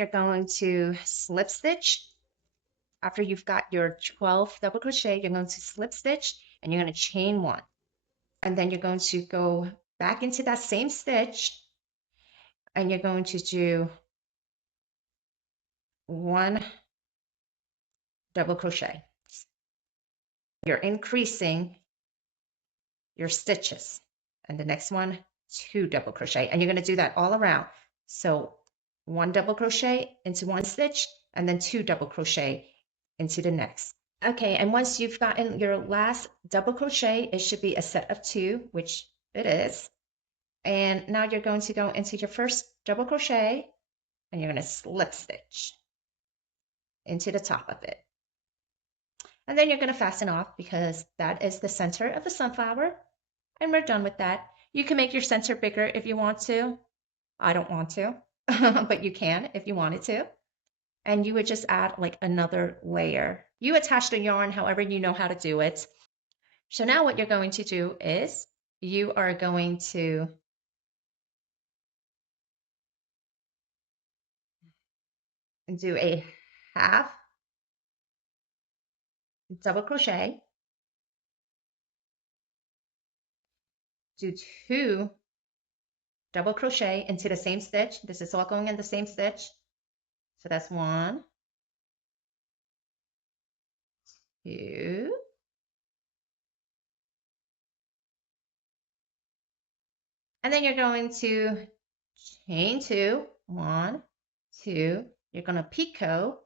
you're going to slip stitch. After you've got your 12 double crochet, you're going to slip stitch and you're going to chain 1. And then you're going to go back into that same stitch and you're going to do 1 double crochet. You're increasing your stitches. And the next one, 2 double crochet. And you're going to do that all around. So 1 double crochet into 1 stitch and then 2 double crochet into the next. Okay, and once you've gotten your last double crochet, it should be a set of 2, which it is. And now you're going to go into your first double crochet and you're going to slip stitch into the top of it. And then you're going to fasten off because that is the center of the sunflower. And we're done with that. You can make your center bigger if you want to. I don't want to, but you can if you wanted to. And you would just add like another layer. You attach the yarn however you know how to do it. So now what you're going to do is you are going to do a half double crochet, do 2 double crochet into the same stitch. This is all going in the same stitch. So that's 1, 2, and then you're going to chain 2, 1, 2, you're going to picot,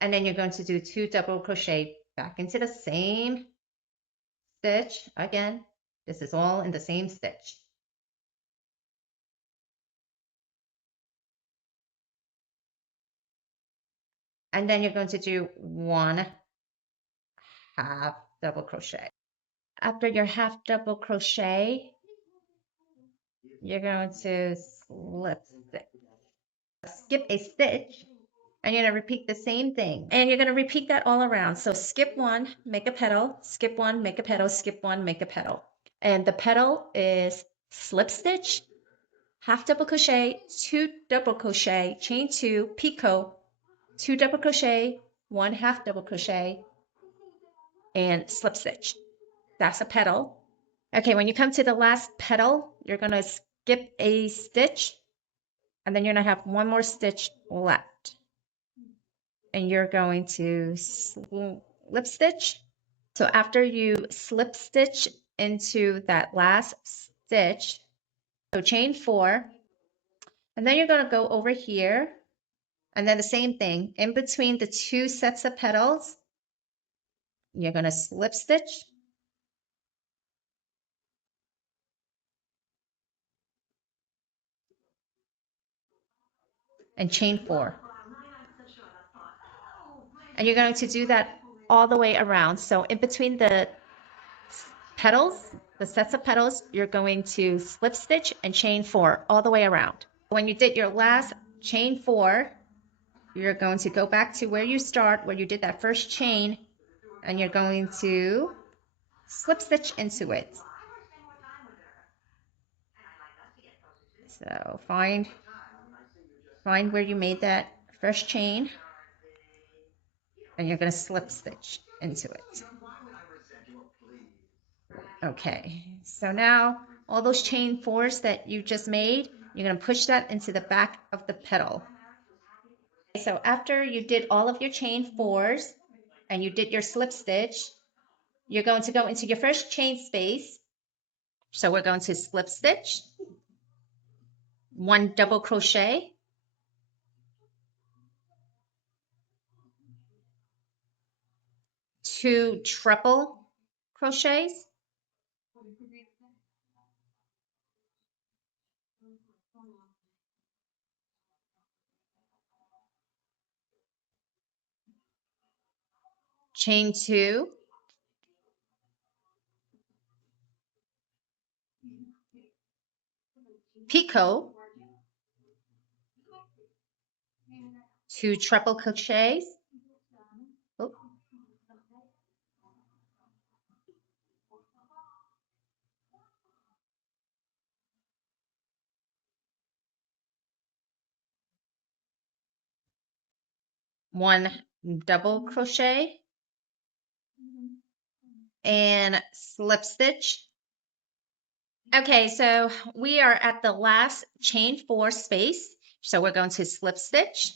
and then you're going to do 2 double crochet back into the same stitch. Again, this is all in the same stitch. And then you're going to do 1 half double crochet. After your half double crochet, you're going to slip stitch. Skip a stitch, and you're going to repeat the same thing. And you're going to repeat that all around. So skip 1, make a petal, skip 1, make a petal, skip 1, make a petal. And the petal is slip stitch, half double crochet, 2 double crochet, chain 2, picot, 2 double crochet, 1 half double crochet, and slip stitch. That's a petal. Okay, when you come to the last petal, you're going to skip a stitch, and then you're going to have 1 more stitch left. And you're going to slip stitch. So after you slip stitch into that last stitch, so chain 4, and then you're going to go over here, and then the same thing, in between the 2 sets of petals, you're going to slip stitch, and chain 4. And you're going to do that all the way around. So in between the petals, the sets of petals, you're going to slip stitch and chain 4 all the way around. When you did your last chain 4, you're going to go back to where you start, where you did that first chain, and you're going to slip stitch into it. So find where you made that first chain, and you're going to slip stitch into it. Okay, so now all those chain 4s that you just made, you're going to push that into the back of the petal. So after you did all of your chain 4s and you did your slip stitch, you're going to go into your first chain space. So we're going to slip stitch, 1 double crochet, 2 triple crochets, chain 2, picot, 2 triple crochets, 1 double crochet and slip stitch. Okay, so we are at the last chain 4 space. So we're going to slip stitch,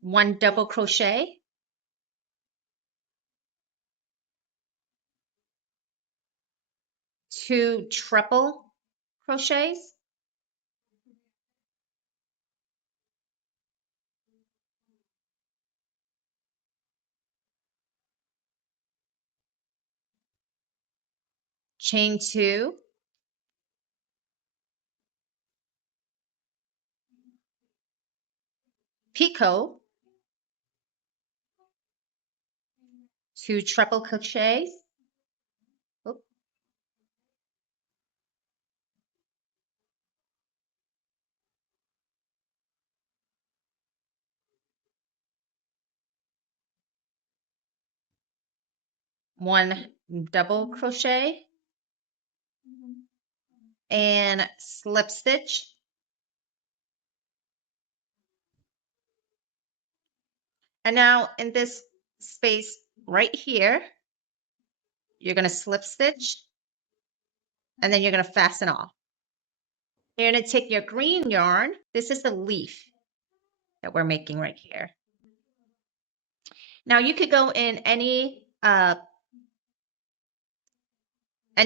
1 double crochet, 2 triple crochets, chain 2, picot, 2 triple crochets, 1 double crochet and slip stitch. And now in this space right here, you're going to slip stitch and then you're going to fasten off. You're going to take your green yarn. This is the leaf that we're making right here. Now you could go in any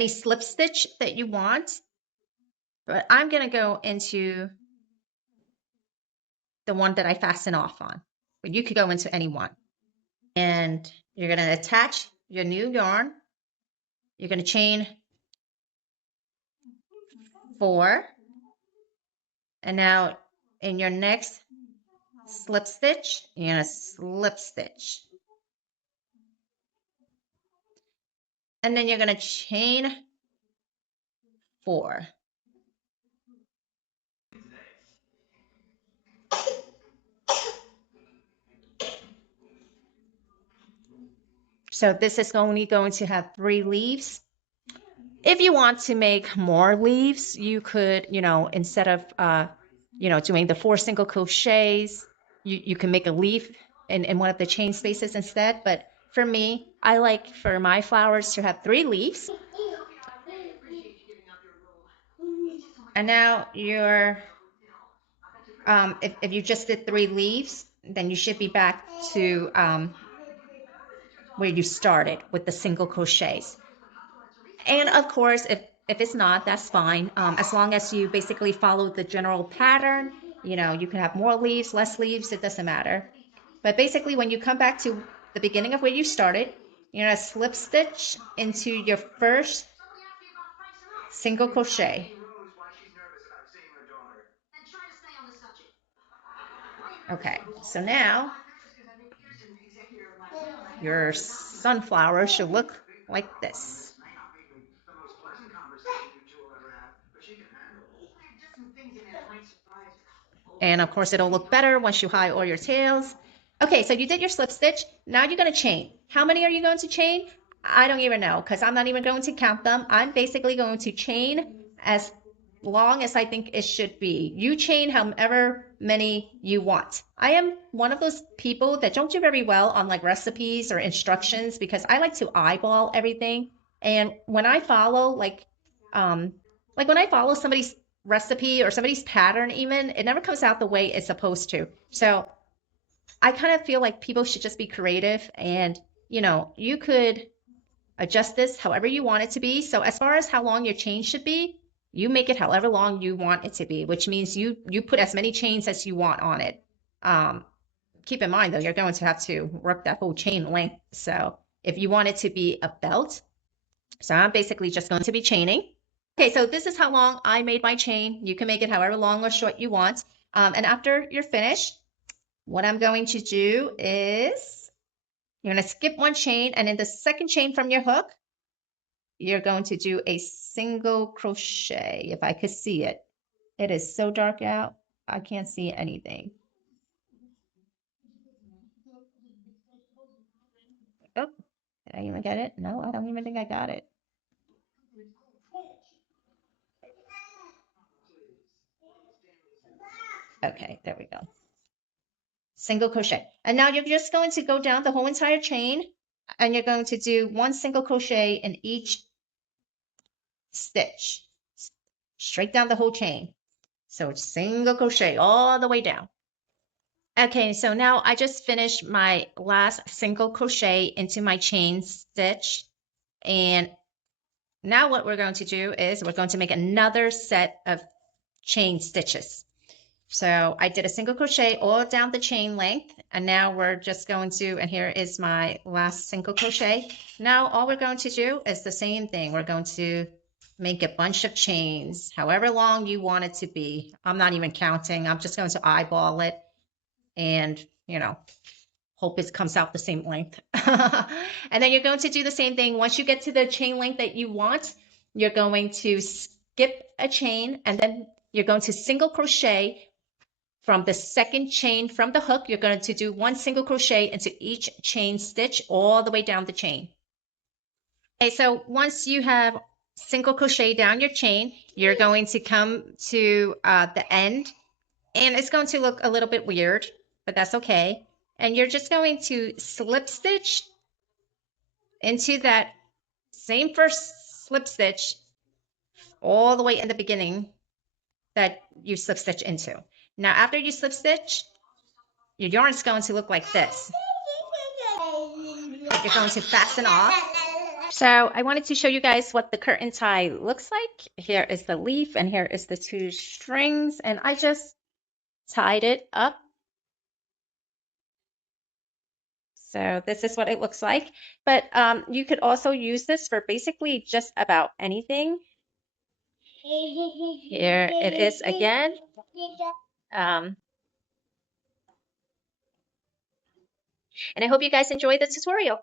slip stitch that you want, but I'm going to go into the one that I fasten off on, but you could go into any one. And you're going to attach your new yarn. You're going to chain 4. And now in your next slip stitch, you're going to slip stitch. And then you're going to chain 4. So this is only going to have 3 leaves. If you want to make more leaves, you could, instead of, doing the 4 single crochets, you can make a leaf in one of the chain spaces instead. But for me, I like for my flowers to have 3 leaves. And now if you just did 3 leaves, then you should be back to where you started with the single crochets. And of course, if it's not, that's fine. As long as you basically follow the general pattern, you can have more leaves, less leaves, it doesn't matter. But basically, when you come back to the beginning of where you started, you're going to slip stitch into your first single crochet. Okay, so now your sunflower should look like this. And of course, it'll look better once you hide all your tails. Okay, so you did your slip stitch. Now you're going to chain. How many are you going to chain? I don't even know because I'm not even going to count them. I'm basically going to chain as long as I think it should be. You chain however many you want. I am one of those people that don't do very well on like recipes or instructions because I like to eyeball everything. And when I follow when I follow somebody's recipe or somebody's pattern even, it never comes out the way it's supposed to. So I kind of feel like people should just be creative and, you could adjust this however you want it to be. So as far as how long your chain should be, you make it however long you want it to be, which means you put as many chains as you want on it. Keep in mind though, you're going to have to work that whole chain length. So if you want it to be a belt, so I'm basically just going to be chaining. Okay, so this is how long I made my chain. You can make it however long or short you want. And after you're finished, what I'm going to do is you're going to skip 1 chain, and in the second chain from your hook, you're going to do a single crochet. If I could see it. It is so dark out, I can't see anything. Oh, did I even get it? No, I don't even think I got it. Okay, there we go. single crochet. And now you're just going to go down the whole entire chain, and you're going to do 1 single crochet in each stitch, straight down the whole chain. So it's single crochet all the way down. Okay, so now I just finished my last single crochet into my chain stitch. And now what we're going to do is we're going to make another set of chain stitches. So I did a single crochet all down the chain length, and now we're just going to, and here is my last single crochet. Now all we're going to do is the same thing. We're going to make a bunch of chains, however long you want it to be. I'm not even counting. I'm just going to eyeball it and, hope it comes out the same length. And then you're going to do the same thing. Once you get to the chain length that you want, you're going to skip a chain, and then you're going to single crochet from the second chain from the hook. You're going to do 1 single crochet into each chain stitch all the way down the chain. Okay, so once you have single crochet down your chain, you're going to come to the end, and it's going to look a little bit weird, but that's okay. And you're just going to slip stitch into that same first slip stitch all the way in the beginning that you slip stitch into. Now, after you slip stitch, your yarn is going to look like this. You're going to fasten off. So I wanted to show you guys what the curtain tie looks like. Here is the leaf, and here is the 2 strings, and I just tied it up. So this is what it looks like. But you could also use this for basically just about anything. Here it is again. And I hope you guys enjoyed the tutorial.